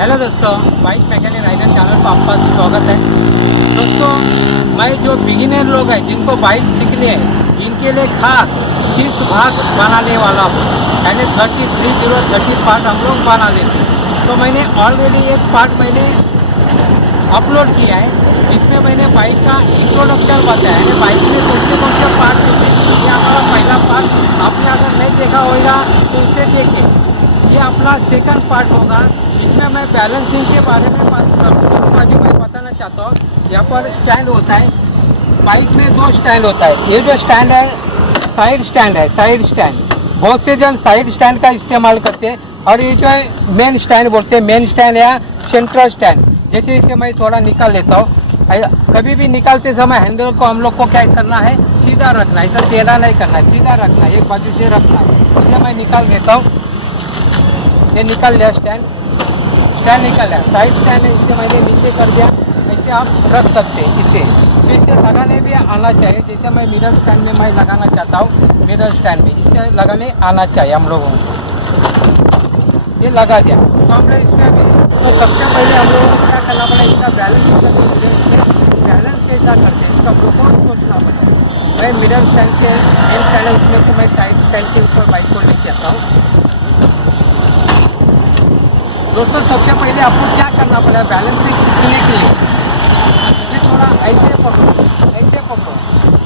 Hello दोस्तों, bike mechanic rider channel पर आपका स्वागत है। दोस्तों, मैं जो बिगिनर लोग हैं जिनको बाइक सीखनी है, इनके लिए खास 30 भाग बनाने वाला हूँ। यानी 30 पार्ट हम लोग बना देते हैं। तो मैंने ऑलरेडी एक पार्ट मैंने अपलोड किया है, जिसमें मैंने बाइक का इंट्रोडक्शन बताया है। बाइक में कौन से पार्ट होते हैं, ये हमारा पहला पार्ट। आपने अगर नहीं देखा होगा तो इसे देखिए। ये अपना सेकंड पार्ट होगा, इसमें मैं बैलेंसिंग के बारे में बात करूँगा। जो मैं बताना चाहता हूँ, यहाँ पर स्टैंड होता है। बाइक में 2 स्टैंड होता है। ये जो स्टैंड है साइड स्टैंड है, साइड स्टैंड। बहुत से जन साइड स्टैंड का इस्तेमाल करते हैं, और ये जो है मेन स्टैंड बोलते हैं। मेन स्टैंड या सेंट्रल स्टैंड। जैसे इसे मैं थोड़ा निकाल लेता हूँ। कभी भी निकालते समय हैंडल को हम लोग को क्या करना है, सीधा रखना है। ऐसा टेढ़ा नहीं करना है, सीधा रखना है, एक बाजू से रखना है। इसे मैं निकाल देता हूँ। ये निकल लिया स्टैंड निकल लिया। साइड स्टैंड है, इसे मैंने नीचे कर दिया। ऐसे आप रख सकते हैं इसे। फिर इसे लगाने भी आना चाहिए। जैसे मैं मिरर स्टैंड में मैं लगाना चाहता हूँ, मिरर स्टैंड में इसे लगाने आना चाहिए हम लोगों को। ये लगा दिया तो हम लोग इसमें अभी तो सबसे पहले हम लोगों को क्या करना पड़ेगा, इसका बैलेंस इसमें बैलेंस कैसा करते हैं, इसका हम लोग को सोचना पड़ेगा। मैं मिरर स्टैंड से मेन स्टैंड है, उसमें से मैं साइड स्टैंड के ऊपर बाइक को लेके आता हूँ। दोस्तों, सबसे पहले आपको क्या करना पड़ेगा बैलेंसिंग सीखने के लिए, इसे थोड़ा ऐसे पकड़ो,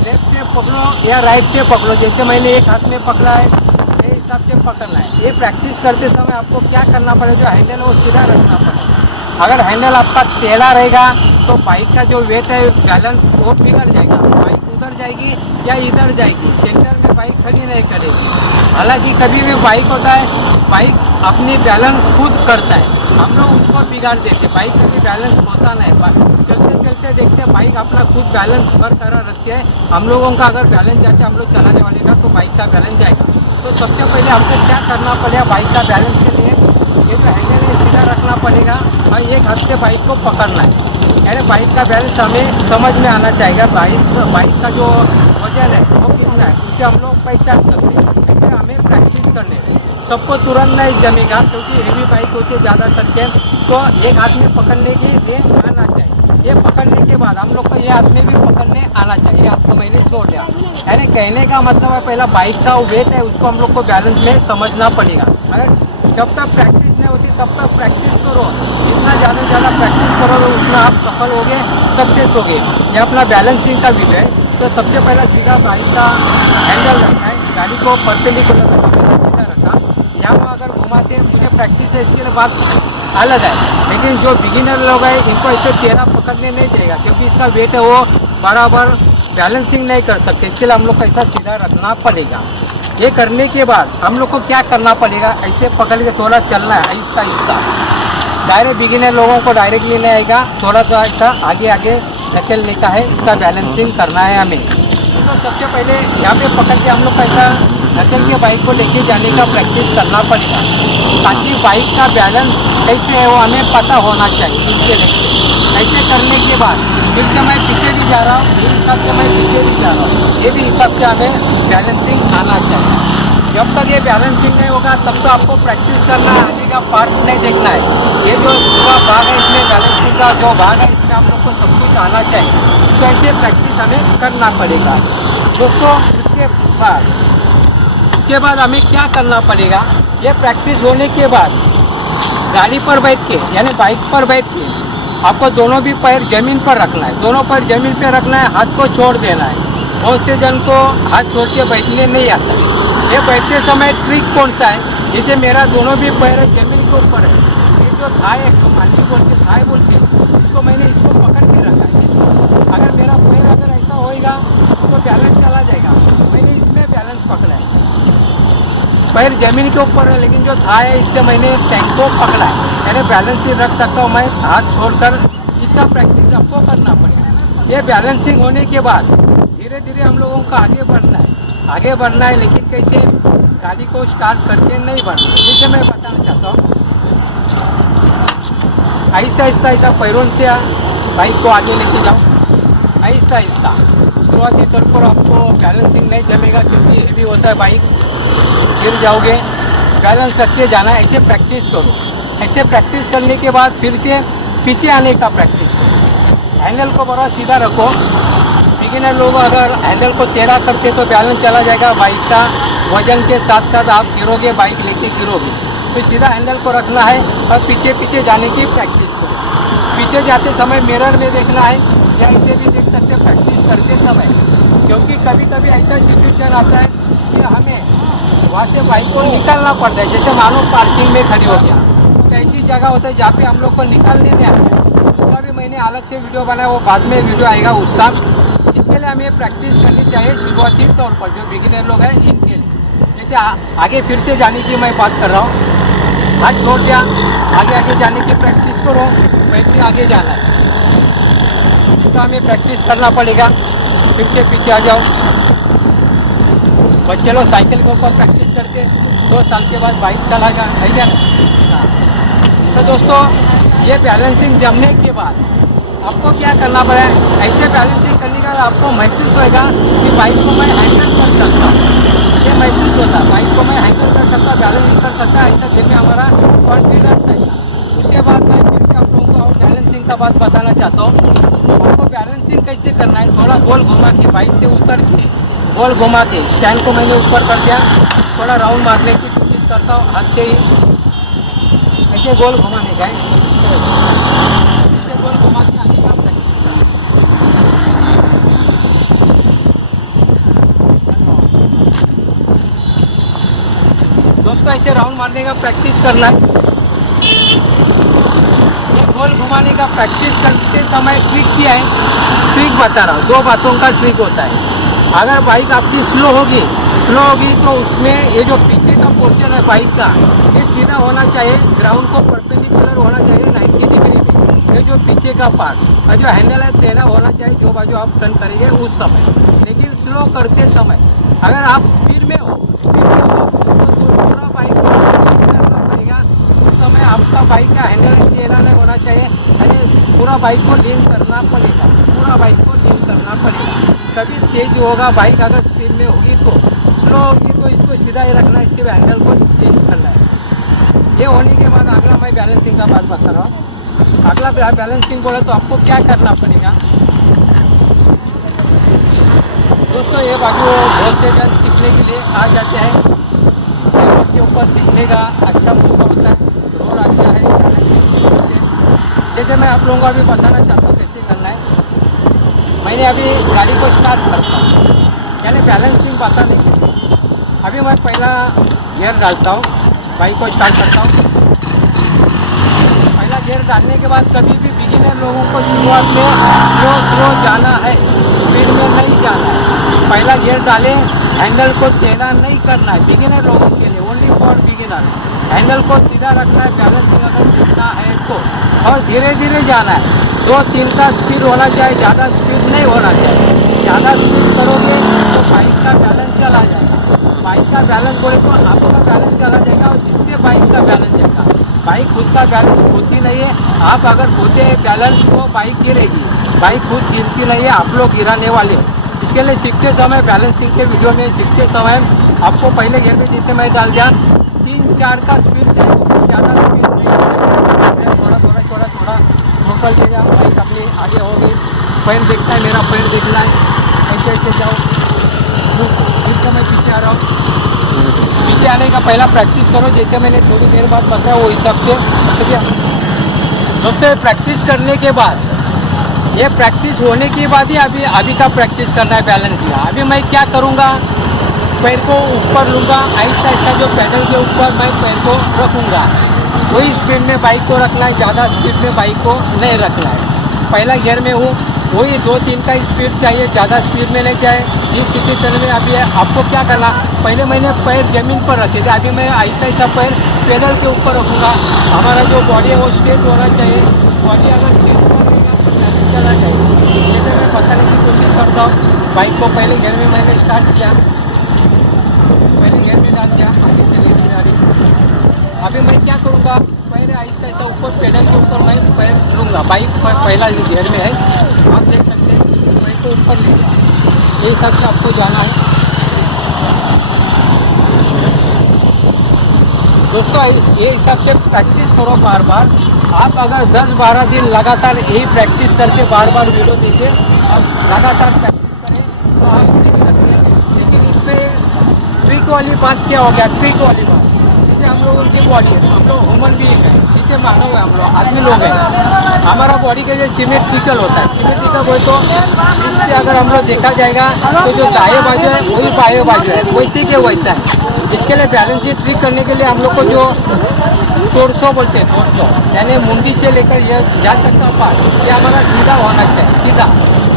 लेफ्ट से पकड़ो या राइट से पकड़ो। जैसे मैंने एक हाथ में पकड़ा है, ये हिसाब से पकड़ना है। ये प्रैक्टिस करते समय आपको क्या करना पड़ेगा, जो हैंडल है वो सीधा रखना पड़ेगा। अगर हैंडल आपका टेढ़ा रहेगा तो बाइक का जो वेट है, बैलेंस वो बिगड़ जाएगा। बाइक उधर जाएगी या इधर जाएगी, सेंटर में बाइक खड़ी नहीं करेगी। हालांकि कभी भी बाइक होता है, बाइक अपनी बैलेंस खुद करता है, हम लोग उसको बिगाड़ देते। बाइक कभी बैलेंस होता नहीं। चलते चलते देखते हैं बाइक अपना खुद बैलेंस बरकरार रखती है। हम लोगों का अगर बैलेंस जाते हम लोग चलाने वाले का, तो बाइक का बैलेंस जाएगा। तो सबसे पहले हमको क्या करना पड़ेगा बाइक का बैलेंस के लिए, ये जो हैंडल है सीधा रखना पड़ेगा और एक हाथ से बाइक को पकड़ना है। यानी बाइक का बैलेंस हमें समझ में आना चाहिए। बाइक का जो वजन है वो कितना है, उसे हम लोग पहचान सकते हैं। ऐसे हमें प्रैक्टिस करने में सबको तुरंत नहीं जमेगा, क्योंकि हेवी बाइक होती है ज़्यादा करके, तो एक हाथ में पकड़ने के लिए आना चाहिए। ये पकड़ने के बाद हम लोग को ये हाथ में भी पकड़ने आना चाहिए। हाथ को मैंने छोड़ दिया। यानी कहने का मतलब है, पहला बाइक का वेट है उसको हम लोग को बैलेंस में समझना पड़ेगा। अगर जब तक प्रैक्टिस नहीं होती तब तक प्रैक्टिस करो। जितना ज़्यादा प्रैक्टिस करोगे उतना आप सफल होगे, सक्सेस होगे। ये अपना बैलेंसिंग का विषय है। तो सबसे पहला सीधा बाइक का हैंडल रखना है, गाड़ी को परपेंडिकुलर सीधा रखा। यहाँ पर अगर घुमाते हैं, मुझे प्रैक्टिस है, इसके लिए बात अलग है। लेकिन जो बिगिनर लोग हैं इनको ऐसे टेढ़ा पकड़ने नहीं देगा, क्योंकि इसका वेट है वो बराबर बैलेंसिंग नहीं कर सकते। इसके लिए हम लोग को ऐसा सीधा रखना पड़ेगा। ये करने के बाद हम लोग को क्या करना पड़ेगा, ऐसे पकड़ के थोड़ा चलना है आहिस्ता। डायरेक्ट बिगिनर लोगों को डायरेक्टली नहीं आएगा, थोड़ा ऐसा आगे धकेलने का है। इसका बैलेंसिंग करना है हमें। तो सबसे पहले यहाँ पे पकड़ के हम लोग कैसा धकेल के बाइक को लेके जाने का प्रैक्टिस करना पड़ेगा, ताकि बाइक का बैलेंस कैसे है वो हमें पता होना चाहिए। इसके लिए ऐसे करने के बाद फिर से मैं पीछे भी जा रहा हूँ, ये हिसाब से मैं पीछे भी जा रहा हूँ, ये भी हिसाब से हमें बैलेंसिंग आना चाहिए। जब तक ये बैलेंसिंग नहीं होगा तब तो आपको प्रैक्टिस करना है, आगे का पार्ट नहीं देखना है। ये जो पूरा भाग है इसमें बैलेंसिंग का जो भाग है इसमें हम लोग को सब कुछ आना चाहिए। तो ऐसे प्रैक्टिस हमें करना पड़ेगा दोस्तों। उसके बाद हमें क्या करना पड़ेगा, ये प्रैक्टिस होने के बाद गाड़ी पर बैठ के यानी बाइक पर बैठ के आपको दोनों भी पैर ज़मीन पर रखना है। दोनों पैर ज़मीन पर रखना है, हाथ को छोड़ देना है। बहुत से जन को हाथ छोड़ के बैठने नहीं आता है। ये बैठते समय ट्रिक कौन सा है, जैसे मेरा दोनों भी पैर ज़मीन के ऊपर है। ये जो थाई है, मानी बोलते थाई बोलते, इसको मैंने इसको पकड़ के रखा है। इसको अगर मेरा पैर अगर ऐसा होएगा तो बैलेंस चला जाएगा। मैंने इसमें बैलेंस पकड़ा है, पैर ज़मीन के ऊपर है, लेकिन जो थाई है इससे मैंने टैंक को पकड़ा है। यानी बैलेंस ही रख सकता हूँ मैं हाथ छोड़कर। इसका प्रैक्टिस आपको करना पड़ेगा। ये बैलेंसिंग होने के बाद धीरे धीरे हम लोगों को आगे बढ़ना है, लेकिन कैसे, गाड़ी को स्टार्ट करके नहीं बढ़ना। जैसे मैं बताना चाहता हूँ, आहिस्ता ऐसा पैरों से बाइक को आगे लेके जाओ, आहिस्ता। शुरुआती तौर पर आपको बैलेंसिंग नहीं जमेगा, क्योंकि हेवी होता है बाइक, गिर जाओगे। बैलेंस रख के जाना है, ऐसे प्रैक्टिस करो। ऐसे प्रैक्टिस करने के बाद फिर से पीछे आने का प्रैक्टिस करो। हैंडल को बड़ा सीधा रखो। बिगिनर लोग अगर हैंडल को टेढ़ा करते तो बैलेंस चला जाएगा, बाइक का वजन के साथ साथ आप गिरोगे, बाइक लेके गिरोगे। तो सीधा हैंडल को रखना है और पीछे पीछे जाने की प्रैक्टिस करो। पीछे जाते समय मिरर में देखना है या ऐसे भी देख सकते प्रैक्टिस करते समय, क्योंकि कभी कभी ऐसा सिचुएशन आता है कि हमें वहाँ से बाइक को निकालना पड़ता है। जैसे मानो पार्किंग में खड़ी हो गया, तो ऐसी जगह होता है जहाँ पे हम लोग को निकालने नहीं आता। उसका भी मैंने अलग से वीडियो बनाया, वो बाद में वीडियो आएगा उसका। इसके लिए हमें प्रैक्टिस करनी चाहिए शुरुआती तौर पर, जो बिगिनर लोग हैं इनके लिए। जैसे आगे फिर से जाने की मैं बात कर रहा हूँ, हाथ छोड़ दिया, आगे आगे जाने की प्रैक्टिस करो, वैसे आगे जाना है। इसका हमें प्रैक्टिस करना पड़ेगा। फिर से पीछे आ जाओ। बच्चे लोग साइकिल के ऊपर प्रैक्टिस करके 2 साल के बाद बाइक चला जा। तो दोस्तों, ये बैलेंसिंग जमने के बाद आपको क्या करना पड़ा है, ऐसे बैलेंसिंग करने का आपको महसूस होगा कि बाइक को मैं हैंडल कर सकता हूँ। ये महसूस होता है बाइक को मैं हैंडल कर सकता, बैलेंसिंग कर सकता, ऐसा दिन में हमारा कॉन्फिडेंस रहेगा। उसके बाद मैं फिर से आप लोगों को और बैलेंसिंग का बात बताना चाहता हूँ। आपको बैलेंसिंग कैसे करना है, थोड़ा गोल घुमा के बाइक से उतर के गोल घुमा के स्टैंड को मैंने ऊपर कर दिया, थोड़ा राउंड मारने की कोशिश करता हूँ हाथ से ही, ऐसे गोल घुमाने का है, ऐसे गोल घुमा के आने का प्रैक्टिस दोस्तों। ऐसे राउंड मारने का प्रैक्टिस करना है। ये गोल घुमाने का प्रैक्टिस करते समय ट्रिक क्या है, ट्रिक बता रहा हूँ। 2 बातों का ट्रिक होता है। अगर बाइक आपकी स्लो होगी तो उसमें ये जो पीछे का पोर्शन है बाइक का, ये सीधा होना चाहिए, ग्राउंड को परपेंडिकुलर होना चाहिए 90 डिग्री में। ये जो पीछे का पार्ट और जो हैंडल है टेढ़ा होना चाहिए, जो बाजू आप टर्न करेंगे उस समय। लेकिन स्लो करते समय अगर आप स्पीड में हो तो पूरा बाइक को करना पड़ेगा। उस समय आपका बाइक का हैंडल टेढ़ा नहीं होना चाहिए, यानी पूरा बाइक को लीन करना पड़ेगा, पूरा बाइक को लीन करना पड़ेगा। कभी तेज होगा बाइक, अगर स्पीड में होगी तो, स्लो होगी तो इसको सीधा ही रखना है, सिर्फ हैंडल को चेंज करना है। ये होने के बाद अगला मैं बैलेंसिंग का बात बता रहा हूँ। अगला बैलेंसिंग बोला तो आपको क्या करना पड़ेगा दोस्तों। ये बाजू बहुत से जन सीखने के लिए आ जाते हैं, रोड के ऊपर सीखने का अच्छा मौका होता है, रोड अच्छा है। जैसे मैं आप लोगों को अभी बताना चाहता हूँ कैसे करना है। मैंने अभी गाड़ी को स्टार्ट करता हूँ, यानी बैलेंसिंग पता नहीं है। अभी मैं पहला गियर डालता हूँ, बाइक को स्टार्ट करता हूँ। पहला गियर डालने के बाद कभी भी बिगिनर लोगों को शुरुआत में स्लो जाना है, स्पीड में नहीं जाना है। पहला गियर डाले, हैंडल को टेढ़ा नहीं करना है, बिगिनर लोगों के लिए, ओनली फॉर बिगिनर। हैंडल को सीधा रखना है, बैलेंसिंग अगर सीखना है तो, और धीरे धीरे जाना है। 2-3 का स्पीड होना चाहिए, ज़्यादा स्पीड नहीं होना चाहिए। ज़्यादा स्पीड करोगे तो बाइक का बैलेंस चला जाएगा। बाइक का बैलेंस बोले तो आपका बैलेंस चला जाएगा, और जिससे बाइक का बैलेंस जाएगा। बाइक खुद का बैलेंस होती नहीं है, आप अगर होते हैं बैलेंस तो बाइक गिरेगी, बाइक खुद गिरती नहीं है, आप लोग गिराने वाले हो। इसके लिए सीखते समय, बैलेंसिंग के वीडियो में सीखते समय आपको पहले गियर में जैसे मैं डाल दिया 3-4 का स्पीड चाहिए, उससे ज़्यादा स्पीड नहीं चाहिए। थोड़ा मोकल दे जाओ, बाइक अपनी आगे हो गई। पैर देखता है, मेरा पैर देखना है, ऐसे ऐसे जाओ। इसका मैं पीछे आ रहा हूँ। पीछे आने का पहला प्रैक्टिस करो, जैसे मैंने थोड़ी देर बाद बताया वो हिसाब से। ठीक है दोस्तों, प्रैक्टिस करने के बाद, ये प्रैक्टिस होने के बाद ही अभी का प्रैक्टिस करना है बैलेंस का। अभी मैं क्या करूँगा, पैर को ऊपर लूँगा, ऐसा ऐसा जो पैडल के ऊपर मैं पैर को रखूँगा। वही स्पीड में बाइक को रखना है, ज़्यादा स्पीड में बाइक को नहीं रखना है। पहला गियर में हूँ, वही 2-3 का स्पीड चाहिए, ज़्यादा स्पीड में नहीं चाहिए। इस सिचुएशन में अभी आपको क्या करना, पहले मैंने पैर ज़मीन पर रखे थे, अभी मैं ऐसा ऐसा पैर पैडल के ऊपर रखूँगा। हमारा जो बॉडी है वो स्ट्रेट होना चाहिए। बॉडी अगर टेंशन रहेगा तो बैलेंस चला जाएगा। जैसे मैं बताने की कोशिश करता हूँ, बाइक को पहले गियर में मैंने स्टार्ट किया, पहले गियर में डाल दिया, आगे से लेके जा रही। अभी मैं क्या करूँगा, पैर ऐसा ऐसा ऊपर पेडल के ऊपर मैं पैर लूँगा। बाइक पहला गियर में है, आप देख सकते हैं, पैर को ऊपर ले लिया। ये हिसाब से आपको जाना है। दोस्तों ये हिसाब से प्रैक्टिस करो बार बार। आप अगर 10-12 दिन लगातार यही प्रैक्टिस करके बार बार वीडियो देखे और लगातार प्रैक्टिस करें तो आप सीख सकते हैं। लेकिन इसमें ट्रिक वाली बात क्या हो गया, ट्रिक वाली बात, जैसे हम लोगों की बॉडी है, हम लोग ह्यूमन बीइंग है, जिसे मानव है, हम लोग आदमी लोग हैं। हमारा बॉडी के जो सिमेट्रिकल होता है, सिमेट्रिकल बोले तो इससे अगर हम लोग देखा जाएगा तो जो दाएं बाजू है वही बाएं बाजू है, वैसे के वैसा है। इसके लिए बैलेंसिंग ट्रिक करने के लिए हम लोग को जो टोर्सो बोलते हैं, टोर्सो यानी मुंडी से लेकर यहाँ तक का पार्ट, ये हमारा सीधा होना चाहिए, सीधा।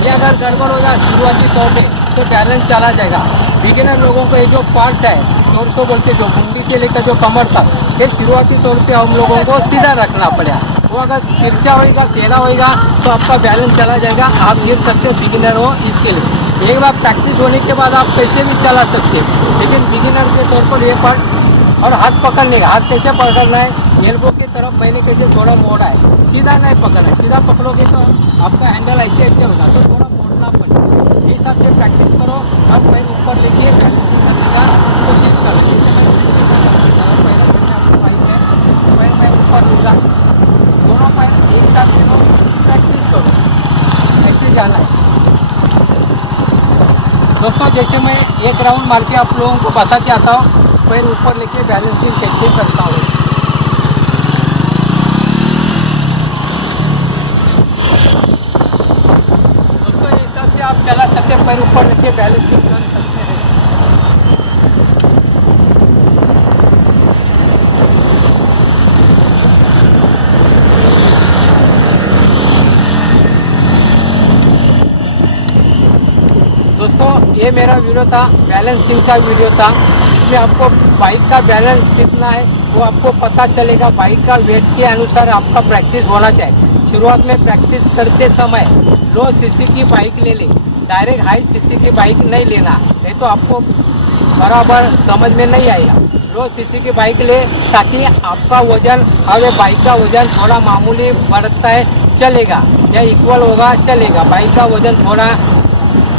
ये अगर गड़बड़ होगा शुरुआती तौर पे तो बैलेंस चला जाएगा। बिगिनर लोगों को ये जो पार्ट्स है टोर्सो बोलते, जो मुंडी से लेकर जो कमर तक, ये शुरुआती तौर पे हम लोगों को सीधा रखना पड़ेगा। वो अगर तिरछा होएगा, टेढ़ा होएगा तो आपका बैलेंस चला जाएगा। आप देख सकते हो बिगिनर हो, इसके लिए एक बार प्रैक्टिस होने के बाद आप कैसे भी चला सकते हैं। लेकिन बिगिनर के तौर पर ये पार्ट और हाथ पकड़ने का, हाथ कैसे पकड़ना है, एल्बो की तरफ मैंने कैसे थोड़ा मोड़ा है, सीधा नहीं पकड़ना है। सीधा पकड़ोगे तो आपका हैंडल ऐसे ऐसे होगा, तो थोड़ा मोड़ना पड़ेगा। ये हिसाब से प्रैक्टिस करो। अब पैर ऊपर लेके बैलेंसिंग करने का कोशिश करो। पैर ऊपर लूँगा, दोनों पैर एक साथ से प्रैक्टिस करो, ऐसे जाना है। दोस्तों जैसे मैं एक राउंड मार के आप लोगों को बता के आता हूँ, पैर ऊपर लेके बैलेंसिंग कैसे करता हूँ। दोस्तों ये हिसाब से आप चला सकते हैं, पैर ऊपर लेके बैलेंसिंग कर सकते हैं। दोस्तों ये मेरा वीडियो था, बैलेंसिंग का वीडियो था। इसमें आपको बाइक का बैलेंस कितना है वो आपको पता चलेगा। बाइक का वेट के अनुसार आपका प्रैक्टिस होना चाहिए। शुरुआत में प्रैक्टिस करते समय लो सीसी की बाइक ले ले, डायरेक्ट हाई सीसी की बाइक नहीं लेना, नहीं तो आपको बराबर समझ में नहीं आएगा। लो सीसी की बाइक ले ताकि आपका वजन और ये बाइक का वजन थोड़ा मामूली बढ़ता है चलेगा, या इक्वल होगा चलेगा। बाइक का वजन थोड़ा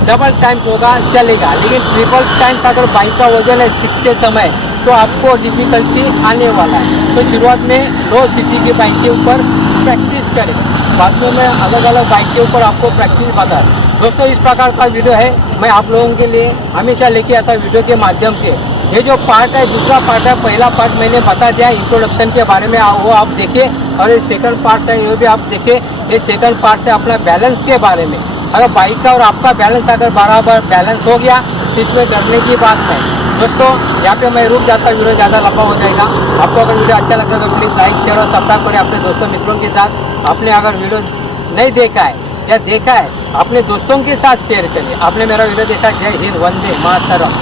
डबल टाइम्स होगा चलेगा, लेकिन ट्रिपल टाइम्स अगर बाइक का वजन है सीखते समय तो आपको डिफिकल्टी आने वाला है। तो शुरुआत में लो सीसी की बाइक के ऊपर प्रैक्टिस करें, बाद में मैं अलग अलग बाइक के ऊपर आपको प्रैक्टिस बता। दोस्तों इस प्रकार का वीडियो है, मैं आप लोगों के लिए हमेशा लेके आता वीडियो के माध्यम से। ये जो पार्ट है, दूसरा पार्ट है, पहला पार्ट मैंने बता दिया इंट्रोडक्शन के बारे में, वो आप देखिए। और ये सेकंड पार्ट है, ये भी आप देखिए। ये सेकंड पार्ट से अपना बैलेंस के बारे में, अगर बाइक का और आपका बैलेंस अगर बराबर बैलेंस हो गया तो इसमें डरने की बात नहीं। दोस्तों यहाँ पे मैं रुक जाता, वीडियो ज़्यादा लंबा हो जाएगा। आपको अगर वीडियो अच्छा लगता है तो प्लीज़ लाइक शेयर और सब्सक्राइब करें अपने दोस्तों मित्रों के साथ। आपने अगर वीडियो नहीं देखा है या देखा है, अपने दोस्तों के साथ शेयर करिए। आपने मेरा वीडियो देखा, जय हिंद, वंदे मातरम।